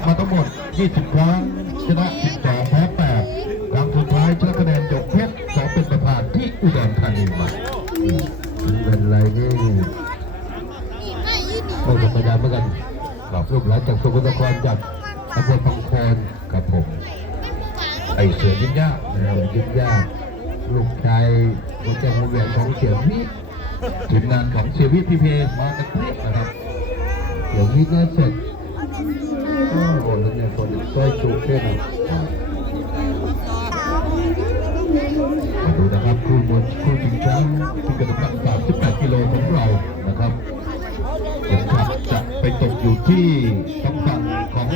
กมาทั้งหมด 20 ครั้ง ชนะ 12 แพ้8ครั้งสุดท้ายชนะคะแนนหยกเพชรสองเป็นประธานที่อุดรธานีมาเป็นไรนี่ไม่ธรรมดาเหมือนกันบอกรูปหลานจากสกลนครจากอำเภอพังโคนครับผม ไอเสือยิ้มยากนะครับยิ่งยากลูกชายหัวใจหัวแหวนของเสียวิทย์ทีมงานของเสียวิทย์พีเพมากันเพียบนะครับเสียวิทย์น่าเสร็จ โอ้โหแล้วเนี่ยคนก็จูเส้นดูนะครับคู่มวยคู่ชิงแชมป์ที่กระดับ38กิโลของเรานะครับเข็มขัดจะไปตกอยู่ที่ทางฝั่งของ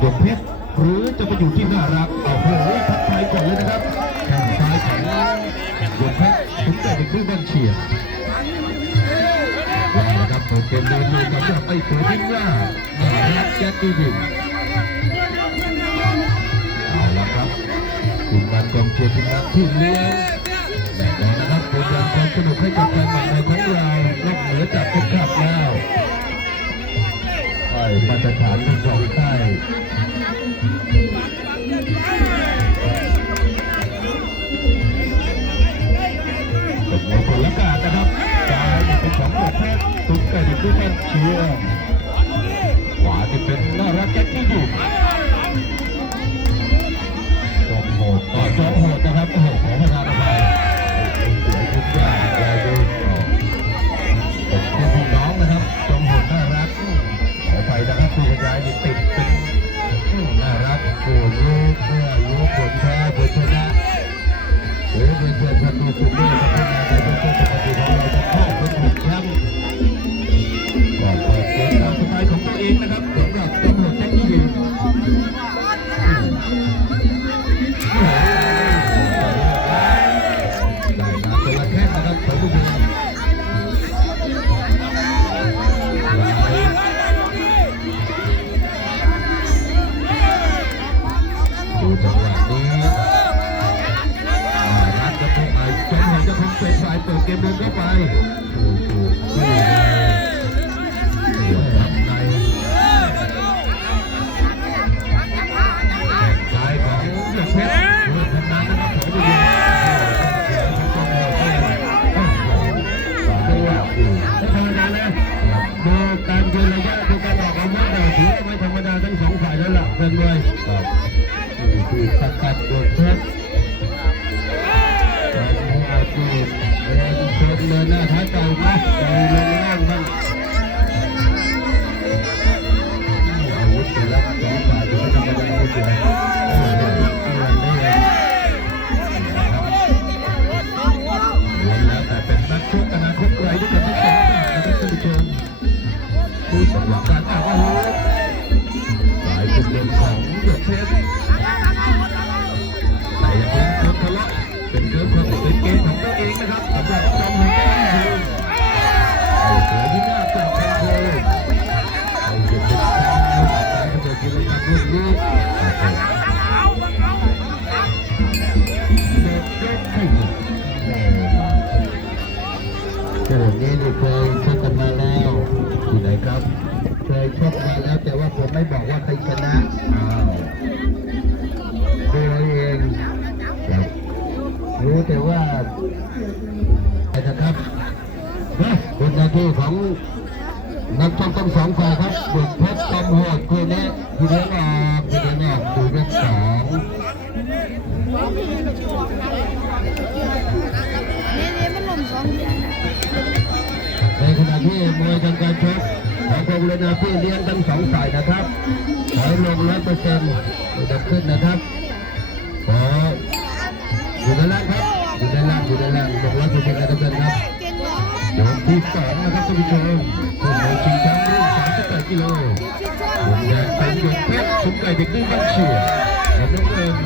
หยกเพชรหรือจะไปอยู่ที่น่ารักเอาโหทักทายก่อนเลยนะครับแข้งซ้ายของหยกเพชรถึงแต่เป็นคู่บ้านเชียร์นะครับเปิดเกมเดินลุยสำหรับไอ้เสือทิ้งหน้า แจ็คกี้ดิเอาละครับทีมงานกองเชียร์ทีมงานที่เลี้ยงแน่นอนนะครับโปรแกรความสนุกให้กับแฟนบอลในของเรานอกเหนือจากทุกขับแล้วค่อยมาตรฐานทั้งสองค่ายตบมือคนละกาดนะครับซ้ายเป็นของหมวกแพทย์ตุ้มไก่ดิบด้วยแป้นเชียร์ายนี่ติดเป็นน่ารักโอ้รู้เพื่อรู้ผลแพ้ผลชนะหรือเป็นเพื่อนสนุกสุดด้วยกับ ดูจังหวะนี้รัดกระทงไปจอมโหดจะคงเป็นฝ่ายเปิดเกมเดินเข้าไปถูกถูกที่เลยหัวทำในซ้ายของเลือกเพชรเลือกทำนานนะครับขอผู้ชมจังหวะอืมไม่ธรรมดานะดูการยืนระยะดูการออกอาวุธเนี่ยถือว่าไม่ธรรมดาทั้งสองฝ่ายแล้วล่ะเป็นเลย ครั ชกมาแล้ว แต่ว่าผมไม่บอกว่าใครชนะดูเอาเองรู้แต่ว่าอะไรนะครับนะเป็นหน้าที่ของนักชกทั้งสองฝ่ายครับบุกเพชรกำโหดคู่นี้ทีเดียวออกทีเดียวออกดูเรื่องสองในขณะที่มวยทางการชก ของกรมเรนาพี่เลี้ยงทั้งสองฝ่ายนะครับถอยลงร้อยเปอร์เซ็นต์จะขึ้นนะครับขออยู่ด้านล่างครับอยู่ด้านล่างอยู่ด้านล่างบอกร้อยเปอร์เซ็นต์นะครับท่านครับยกที่สองนะครับท่านผู้ชมคนมวยชิงแชมป์รุ่น38กิโลมุมแดงเป็นหยกเพชรสุมไก่เด็กดื้อบ้านเฉียร์และน้ำเงิน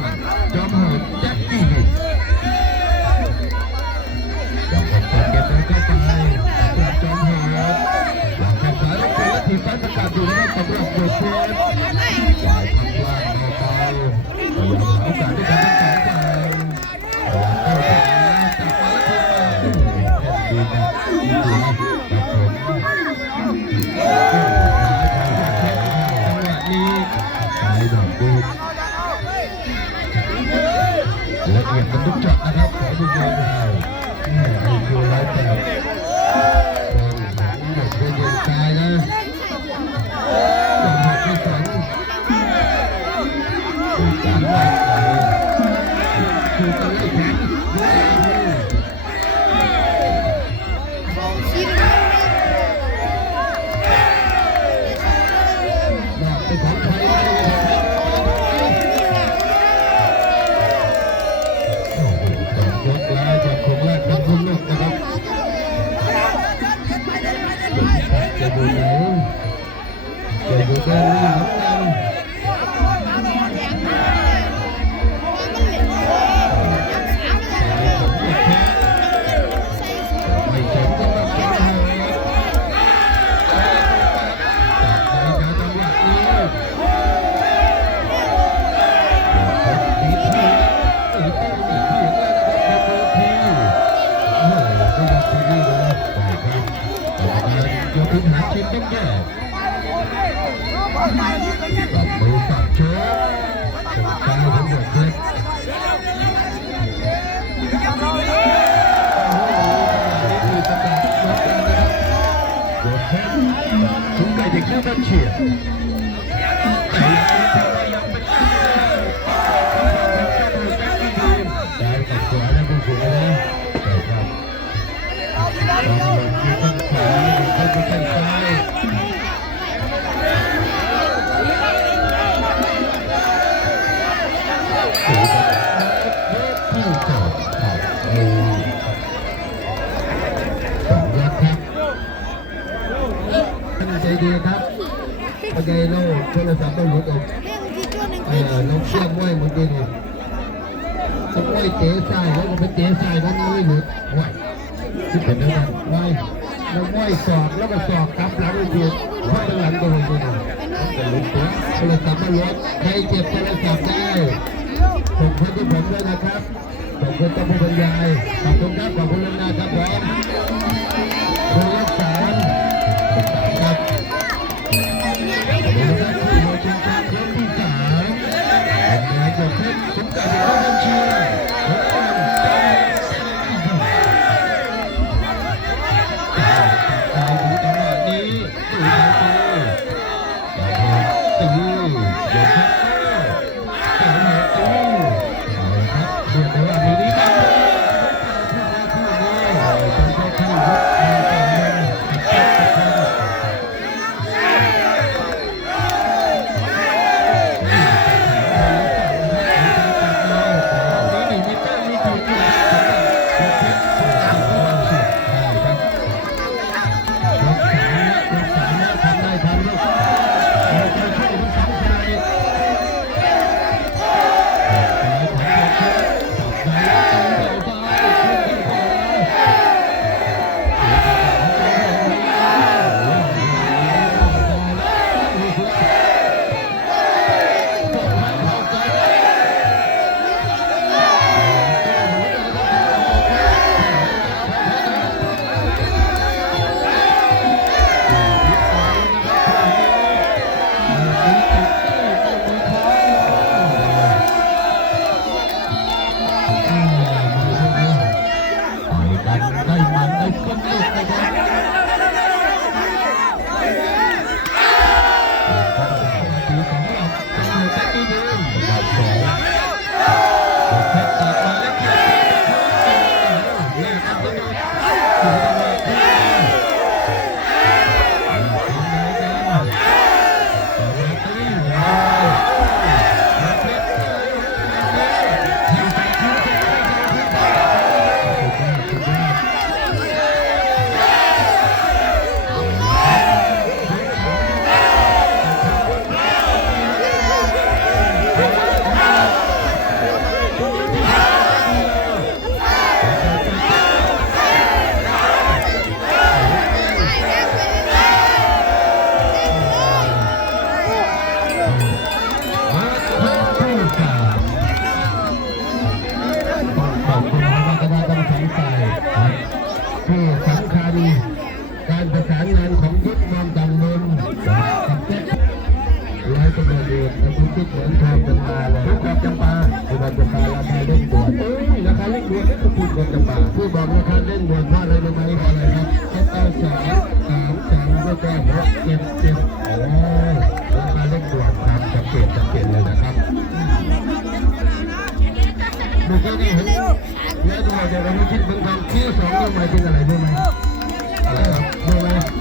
ดีครับพอใจเราโทรศัพท์ต้องหมดอกเออเราเชื่อมว้หมดดีนี่สมวยเจ๊ใส่แล้วก็ไปเจ๊ใส่แล้วนี่หลุดไหวที่เห็นยังไงไหวเราไหวสอบแล้วก็สอบกลับหลังอีกทีเพราะหลังตัวเองเป็ลุดตัวโทรศัพท์มันลดใครเจ็บโทรศัพท์ได้ผมคนที่ผมด้วยนะครับขอบคุณต้องผู้บรรยายขอบคุณครับขอบคุณนะครับผม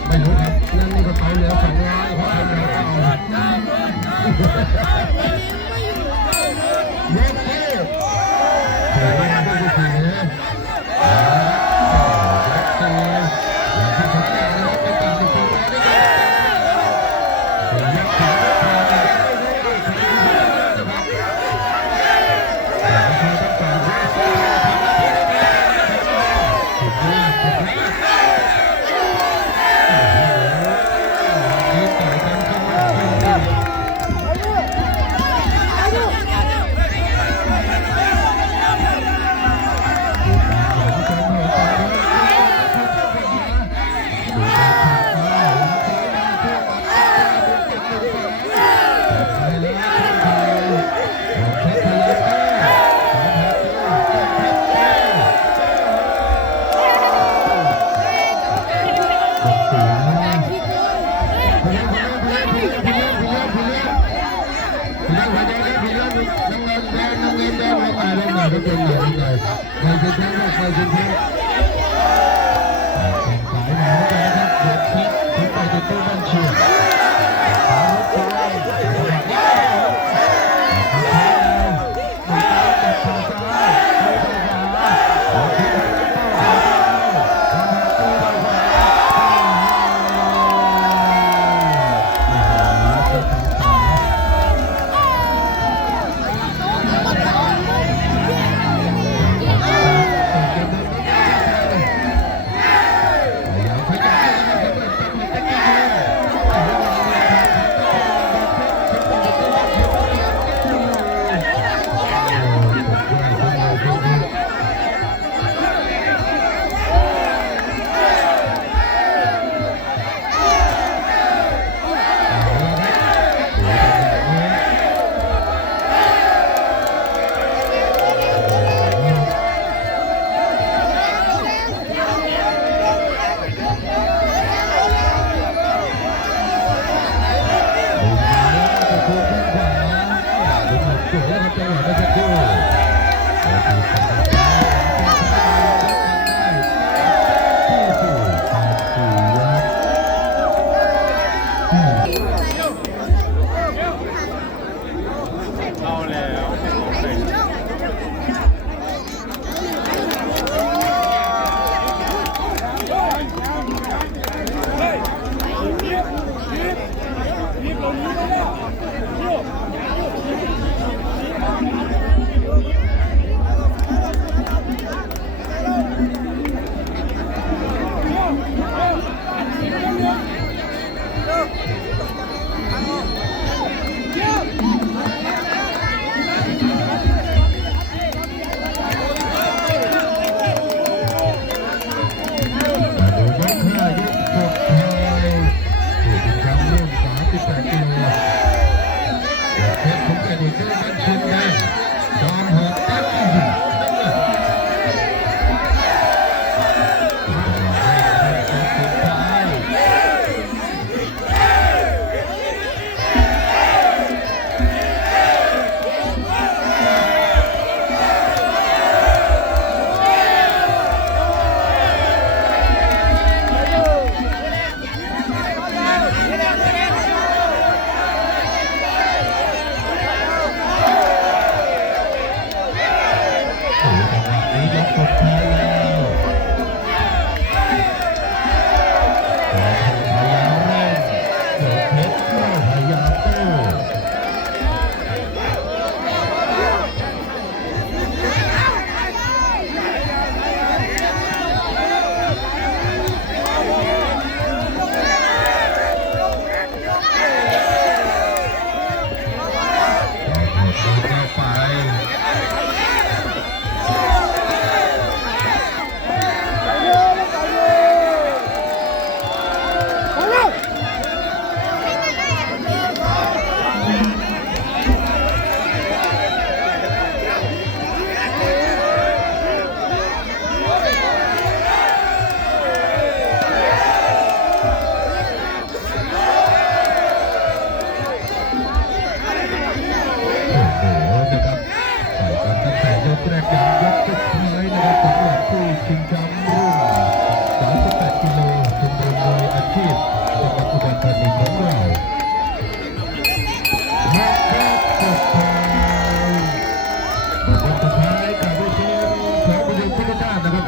ไม่รู้นั่นนี่ก็ไปเหลือสองร้อย ร้องหน่อยร้องเพลงหน่อยร้องหน่อยใครชนะใครชน จังหวะเมื่อสักครู่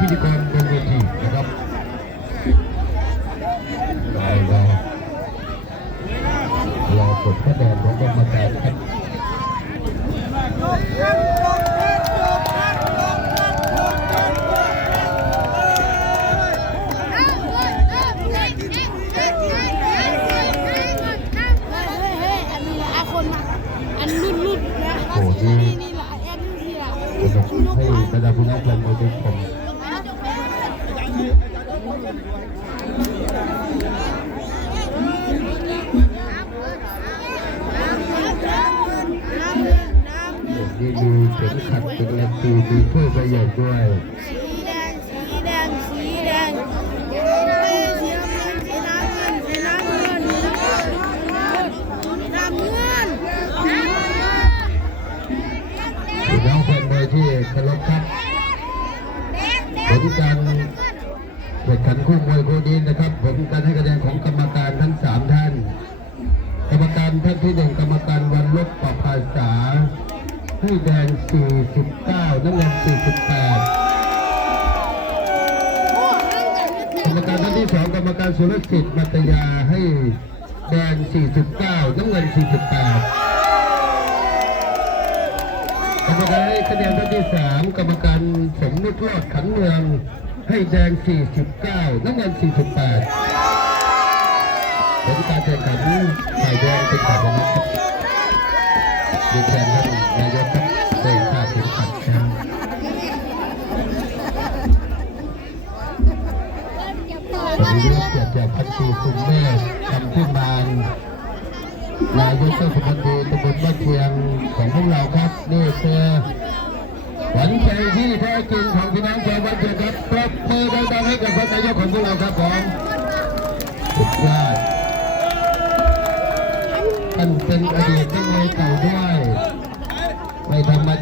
ธด้านนะครับพิธีกรบนเวทีนะครับได้เลยรอผลคะแนนของก เข็มขัดเป็นแอนตีมีถ้ประโยชน์ด้วยสีแดงสีแดงสีแดงน้องแฟนมวยที่เคารพครับผลการแข่งขันคู่มวยคู่นี้นะครับผลการให้คะแนนของกรรมการทั้งสามท่าน กรรมการท่านที่หนึ่งกรรมการวันลบประภาษา ให้แดง 49 น้ำเงิน 48 กรรมการท่านที่สองกรรมการสุรสิทธิ์มัตยาให้แดง 49 น้ำเงิน 48 กรรมการให้คะแนนท่านที่สามกรรมการสมนึกรอดขันเมืองให้แดง 49 น้ำเงิน 48 ผลการแข่งขันฝ่ายแดงเป็นฝ่ายชนะครับเรียนท่าน วันนี้เกียรติจากพันธีคุณแม่คำพิมานนายกเทศมนตรีตำบลบ้านเชียงของพวกเราครับนี่คือขวัญใจที่แท้จริงของพี่น้องชาวบ้านเชียงครับปรบมือดังๆให้กับท่านนายกของพวกเราครับผมสุดยอดท่านเป็นอดีตนักมวยเก่าด้วยไม่ธรรมดา